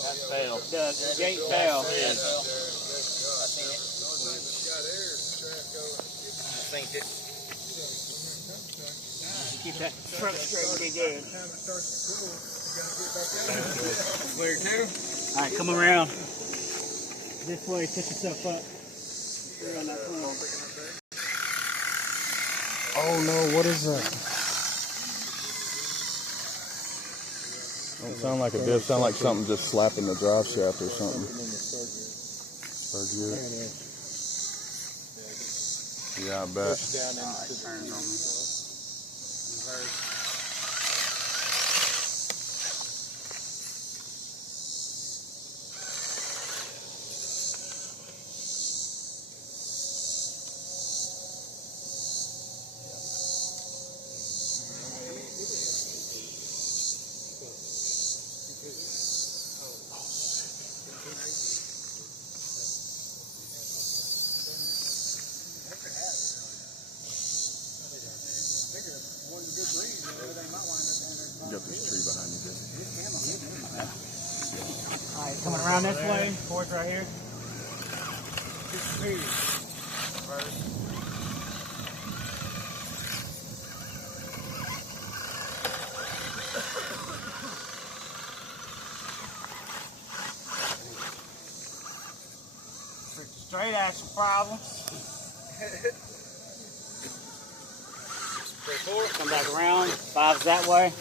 That failed. The gate failed. I think it. Keep that truck straight and be good. Clear too? All right, come around. This way, set yourself up. Around that corner. Oh no, what is that? Don't sound like it did. Sound like something just slapping the drive shaft or something. Yeah, I bet. You got this tree behind you, All right, coming around this way. Ford's right here. Straight action problems. Come back around. 5's that way.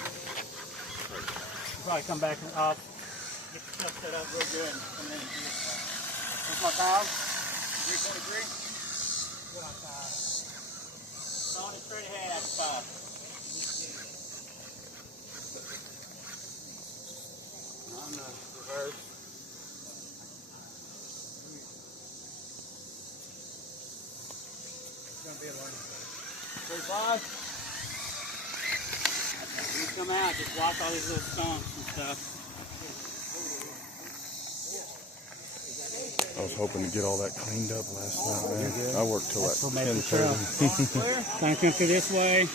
Probably come back and get the stuff set up real good. Come in and do this way. What's my time? 3:43. On it straight ahead after 5. On the reverse. It's gonna be a learning curve. 35. When you come out, just watch all these little stumps and stuff. I was hoping to get all that cleaned up last night, man. I worked till like 10:30. Kind of come through this way.